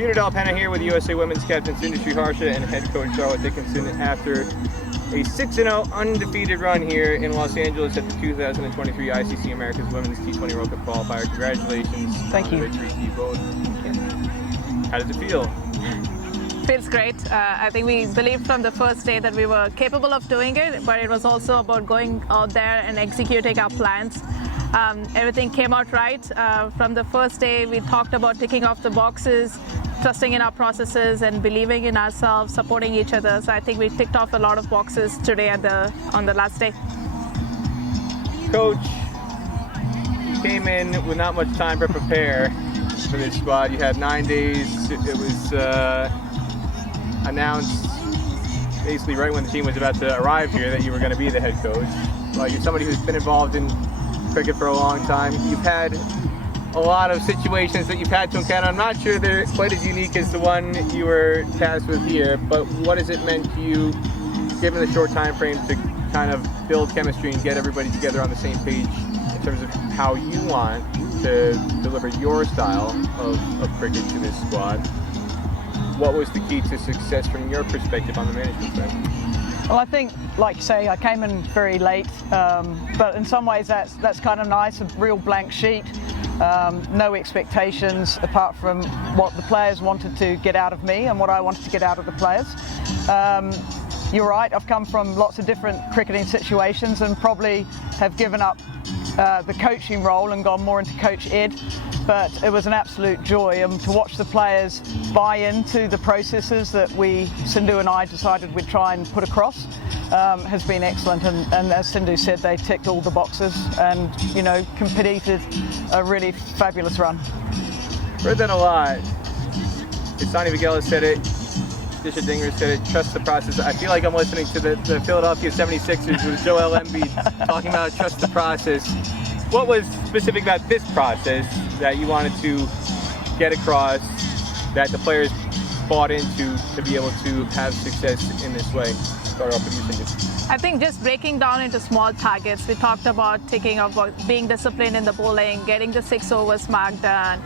Peter Delpenna here with USA Women's Captain Sindhu Sriharsha and head coach Charlotte Dickenson after a 6-0 undefeated run here in Los Angeles at the 2023 ICC America's Women's T20 World Cup Qualifier. Congratulations. Thank you. On the victory to you both. How does it feel? Feels great. I think we believed from the first day that we were capable of doing it, but it was also about going out there and executing our plans. Everything came out right. From the first day, we talked about ticking off the boxes, trusting in our processes and believing in ourselves, supporting each other. So I think we ticked off a lot of boxes today on the last day. Coach, you came in with not much time to prepare for this squad. You had 9 days. It was announced basically right when the team was about to arrive here that you were going to be the head coach. Well, you're somebody who's been involved in cricket for a long time. You've had a lot of situations that you've had to encounter. I'm not sure they're quite as unique as the one you were tasked with here, but what has it meant to you, given the short time frame, to kind of build chemistry and get everybody together on the same page in terms of how you want to deliver your style of cricket to this squad? What was the key to success from your perspective on the management side? Well, I think, like you say, I came in very late, but in some ways that's kind of nice, a real blank sheet, no expectations apart from what the players wanted to get out of me and what I wanted to get out of the players. You're right, I've come from lots of different cricketing situations and probably have given up the coaching role and gone more into Coach Ed, but it was an absolute joy to watch the players buy into the processes that Sindhu and I decided we'd try and put across. Has been excellent, and as Sindhu said, they ticked all the boxes and, you know, completed a really fabulous run. Heard that a lot. Sonny Vaghela said it, Disha Dinger said it, trust the process. I feel like I'm listening to the Philadelphia 76ers with Joel Embiid talking about trust the process. What was specific about this process that you wanted to get across, that the players bought into to be able to have success in this way? Start off with you, Sindhu. I think just breaking down into small targets. We talked about being disciplined in the bowling, getting the 6 overs mark done.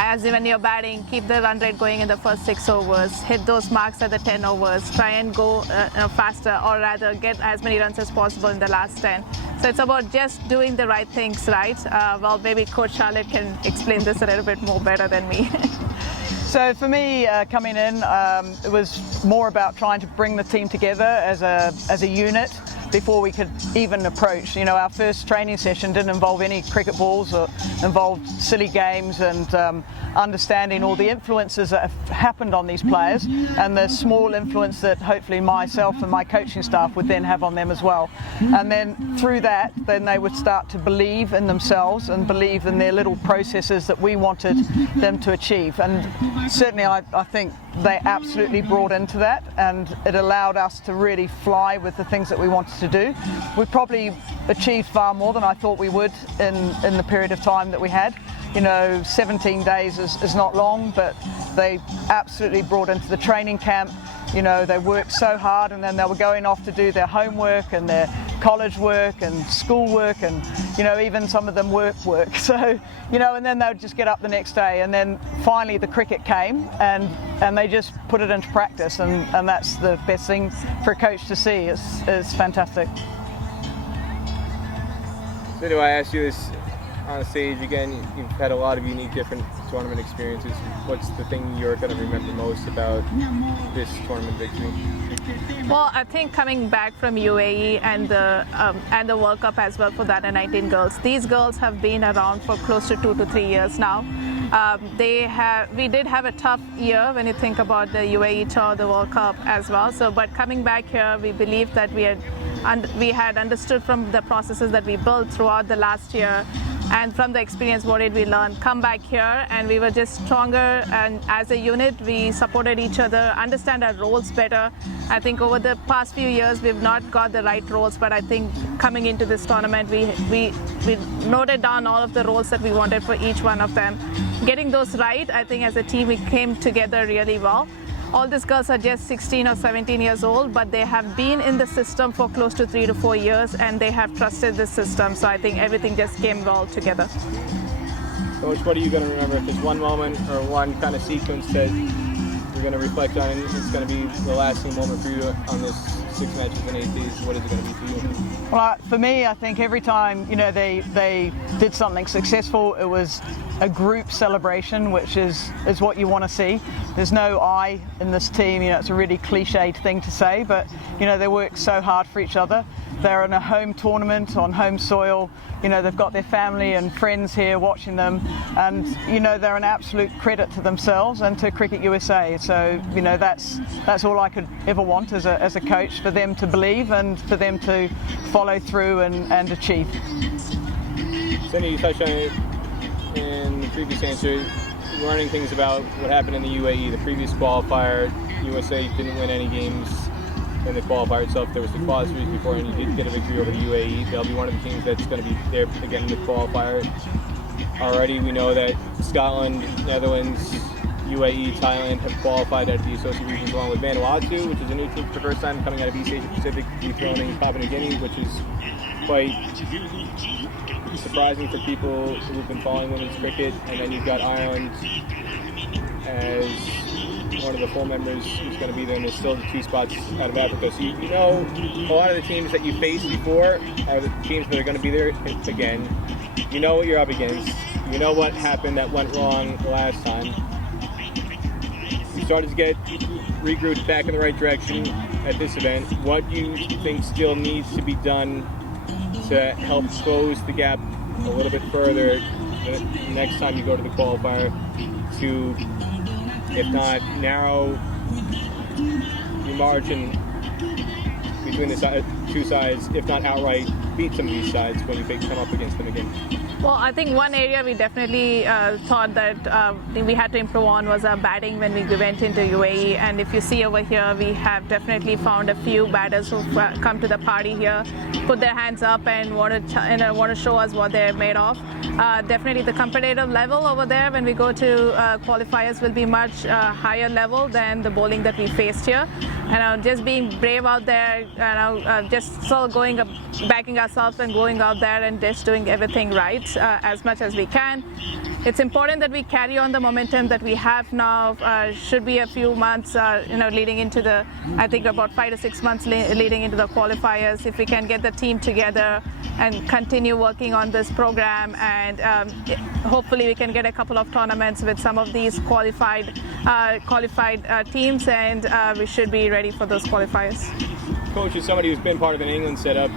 As when you're batting, keep the run rate going in the first 6 overs, hit those marks at the 10 overs, try and go faster, or rather get as many runs as possible in the last 10. So it's about just doing the right things right. Well, maybe Coach Charlotte can explain this a little bit more better than me. So for me, coming in, it was more about trying to bring the team together as a unit before we could even approach. You know, our first training session didn't involve any cricket balls, or involved silly games and understanding all the influences that have happened on these players and the small influence that hopefully myself and my coaching staff would then have on them as well. And then through that, then they would start to believe in themselves and believe in their little processes that we wanted them to achieve. And certainly I think they absolutely brought into that, and it allowed us to really fly with the things that we wanted to do. We probably achieved far more than I thought we would in the period of time that we had. You know, 17 days is not long, but they absolutely brought into the training camp. You know, they worked so hard, and then they were going off to do their homework and their college work and school work, and, you know, even some of them work. So, you know, and then they would just get up the next day, and then finally the cricket came, and they just put it into practice, and that's the best thing for a coach to see. It's fantastic. So do I ask you this on stage again? You've had a lot of unique different tournament experiences. What's the thing you're going to remember most about this tournament victory? Well, I think coming back from UAE and the World Cup as well for the under-19 girls. These girls have been around for close to 2 to 3 years now. We did have a tough year when you think about the UAE tour, the World Cup as well. So, but coming back here, we believe that we had understood from the processes that we built throughout the last year, and from the experience, what did we learn? Come back here, and we were just stronger, and as a unit, we supported each other, understand our roles better. I think over the past few years, we've not got the right roles, but I think coming into this tournament, we noted down all of the roles that we wanted for each one of them. Getting those right, I think as a team, we came together really well. All these girls are just 16 or 17 years old, but they have been in the system for close to 3 to 4 years, and they have trusted this system. So I think everything just came well together. Coach, what are you going to remember? If there's one moment or one kind of sequence that you're going to reflect on, it's going to be the lasting moment for you on this 6 matches in 8 days, what is it going to be for you? Well, for me, I think every time they did something successful, it was a group celebration, which is what you want to see. There's no I in this team. It's a really cliched thing to say, but they work so hard for each other. They're in a home tournament on home soil. They've got their family and friends here watching them, and they're an absolute credit to themselves and to Cricket USA. So that's all I could ever want as a coach, for them to believe and for them to follow through and achieve. Cindy, you touched on it in the previous answer, learning things about what happened in the UAE, the previous qualifier. USA didn't win any games in the qualifier itself. There was the quad series before, and you did get a victory over the UAE. They'll be one of the teams that's going to be there again in the qualifier. Already we know that Scotland, Netherlands, UAE, Thailand have qualified out of the associate regions, along with Vanuatu, which is a new team for the first time coming out of East Asia Pacific, dethroning Papua New Guinea, which is quite surprising for people who've been following women's cricket. And then you've got Ireland as one of the full members who's going to be there, and there's still the 2 spots out of Africa. So a lot of the teams that you faced before are the teams that are going to be there again. You know what you're up against. You know what happened that went wrong the last time. You started to get regrouped back in the right direction at this event. What do you think still needs to be done to help close the gap a little bit further the next time you go to the qualifier, to, if not narrow the margin between the 2 sides, if not outright beat some of these sides when you come up against them again? Well, I think one area we definitely thought that we had to improve on was our batting when we went into UAE. And if you see over here, we have definitely found a few batters who've come to the party here, put their hands up and want to show us what they're made of. Definitely the competitive level over there when we go to qualifiers will be much higher level than the bowling that we faced here. And just being brave out there, just sort of backing ourselves and going out there and just doing everything right as much as we can. It's important that we carry on the momentum that we have now. Should be a few months, leading into the, I think about 5 to 6 months leading into the qualifiers. If we can get the team together and continue working on this program, and hopefully we can get a couple of tournaments with some of these qualified teams, and we should be ready for those qualifiers. Coach is somebody who's been part of an England setup,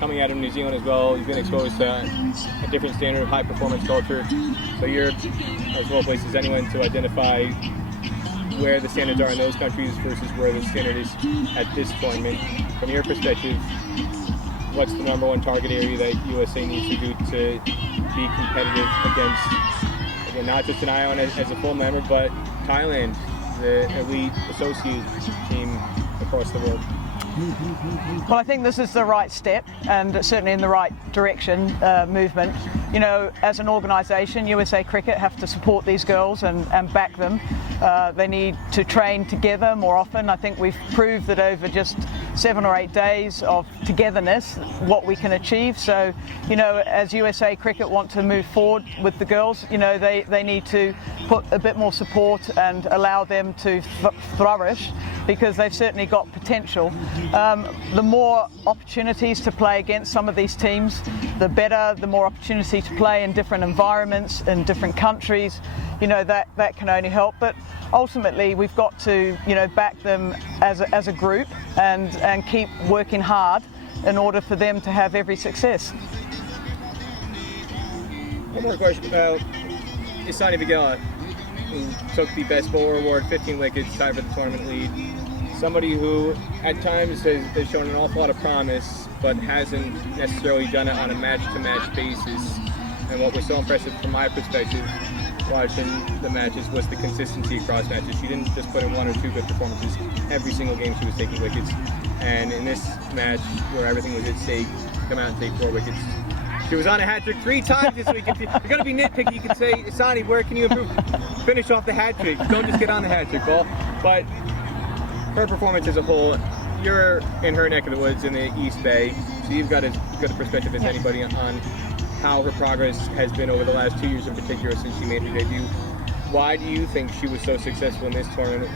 coming out of New Zealand as well. You've been exposed to a different standard of high performance culture, so you're as well placed as anyone to identify where the standards are in those countries versus where the standard is at this tournament. From your perspective, what's the #1 target area that USA needs to do to be competitive against, again, not just an ION as a full member, but Thailand, the elite associate team across the world? Well, I think this is the right step, and certainly in the right direction, movement. As an organisation, USA Cricket have to support these girls and back them. They need to train together more often. I think we've proved that over just 7 or 8 days of togetherness, what we can achieve. So, as USA Cricket want to move forward with the girls, they need to put a bit more support and allow them to flourish, because they've certainly got potential. The more opportunities to play against some of these teams, the better. The more opportunity to play in different environments, in different countries, that can only help. But ultimately, we've got to, back them as a group and keep working hard in order for them to have every success. One more question about Isani Vigela, who took the Best Bowler Award, 15 wickets, tied for the tournament lead. Somebody who at times has shown an awful lot of promise, but hasn't necessarily done it on a match-to-match basis. And what was so impressive from my perspective watching the matches was the consistency across matches. She didn't just put in 1 or 2 good performances. Every single game she was taking wickets. And in this match, where everything was at stake, come out and take 4 wickets. She was on a hat trick 3 times this week. If you're going to be nitpicky, you can say, Isani, where can you improve? Finish off the hat trick. Don't just get on the hat trick ball. But her performance as a whole, you're in her neck of the woods in the East Bay, so you've got as good a perspective as anybody on how her progress has been over the last 2 years in particular since she made her debut. Why do you think she was so successful in this tournament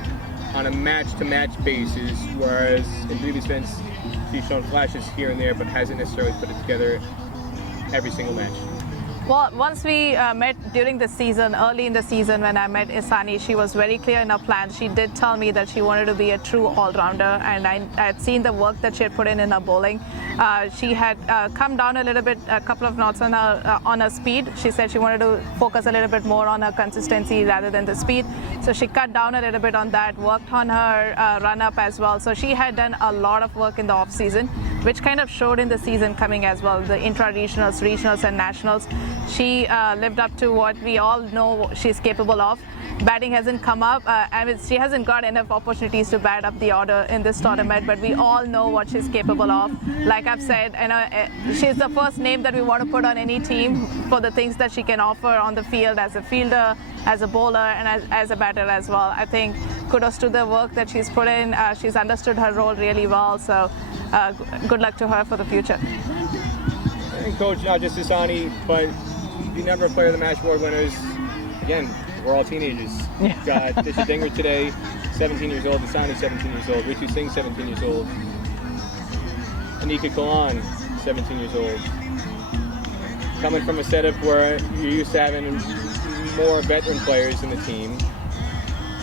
on a match-to-match basis, whereas in previous events she's shown flashes here and there but hasn't necessarily put it together every single match? Well, once we met during the season, early in the season when I met Isani, she was very clear in her plan. She did tell me that she wanted to be a true all-rounder, and I had seen the work that she had put in her bowling. She had come down a little bit, a couple of knots on her speed. She said she wanted to focus a little bit more on her consistency rather than the speed. So she cut down a little bit on that, worked on her run-up as well. So she had done a lot of work in the off-season, which kind of showed in the season coming as well, the intra-regionals, regionals and nationals. She lived up to what we all know she's capable of. Batting hasn't come up. I mean, she hasn't got enough opportunities to bat up the order in this tournament, but we all know what she's capable of. Like I've said, she's the first name that we want to put on any team for the things that she can offer on the field as a fielder, as a bowler, and as a batter as well. I think kudos to the work that she's put in. She's understood her role really well, so good luck to her for the future. And coach, not just Isani, but the number of player of the match award winners, again, we're all teenagers. Yeah. Got Disha Dinger today, 17 years old, Isani 17 years old, Ritu Singh 17 years old, Anika Kalan 17 years old. Coming from a setup where you're used to having more veteran players in the team,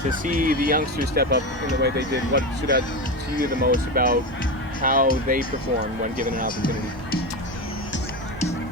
to see the youngsters step up in the way they did, what stood out to you the most about how they perform when given an opportunity?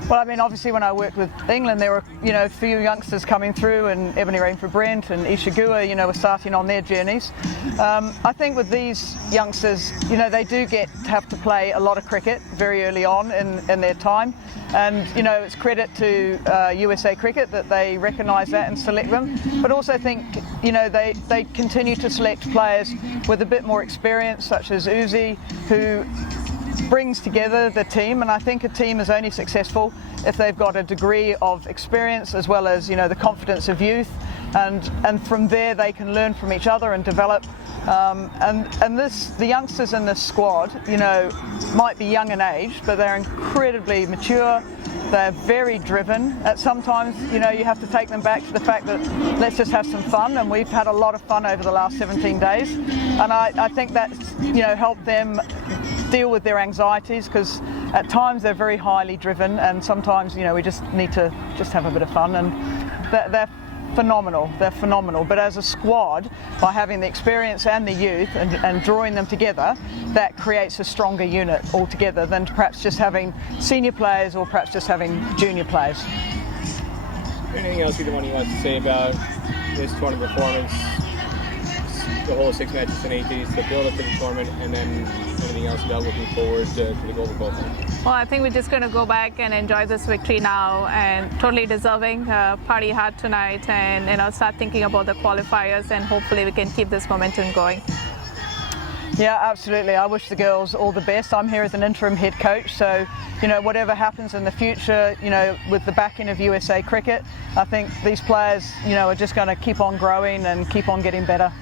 Well, I mean, obviously when I worked with England, there were, a few youngsters coming through, and Ebony Rainford Brent and Isha Gua, were starting on their journeys. I think with these youngsters, they do have to play a lot of cricket very early on in their time. And, it's credit to USA Cricket that they recognise that and select them. But also think, they continue to select players with a bit more experience, such as Uzi, who brings together the team, and I think a team is only successful if they've got a degree of experience as well as the confidence of youth, and from there they can learn from each other and develop. The youngsters in this squad, might be young in age, but they're incredibly mature. They're very driven. At sometimes, you have to take them back to the fact that let's just have some fun, and we've had a lot of fun over the last 17 days, and I think that's helped them deal with their anxieties, because at times they're very highly driven, and sometimes we just need to have a bit of fun, and they're phenomenal. They're phenomenal. But as a squad, by having the experience and the youth and drawing them together, that creates a stronger unit altogether than perhaps just having senior players or perhaps just having junior players. Anything else either one of you wants to say about this tournament performance, the whole 6 matches in 8 days, the build up to the tournament, and then anything else about looking forward to the Global Qualifier? Well, I think we're just going to go back and enjoy this victory now, and totally deserving. Party hard tonight, and start thinking about the qualifiers, and hopefully we can keep this momentum going. Yeah, absolutely. I wish the girls all the best. I'm here as an interim head coach, so whatever happens in the future, with the backing of USA Cricket, I think these players, are just going to keep on growing and keep on getting better.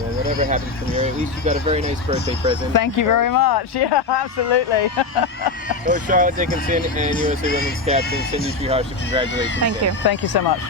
Well, whatever happens from here, at least you got a very nice birthday present. Thank you very much. Yeah, absolutely. Coach Charlotte Dickenson and USA Women's Captain Sindhu Sriharsha, congratulations. Thank you. Thank you so much.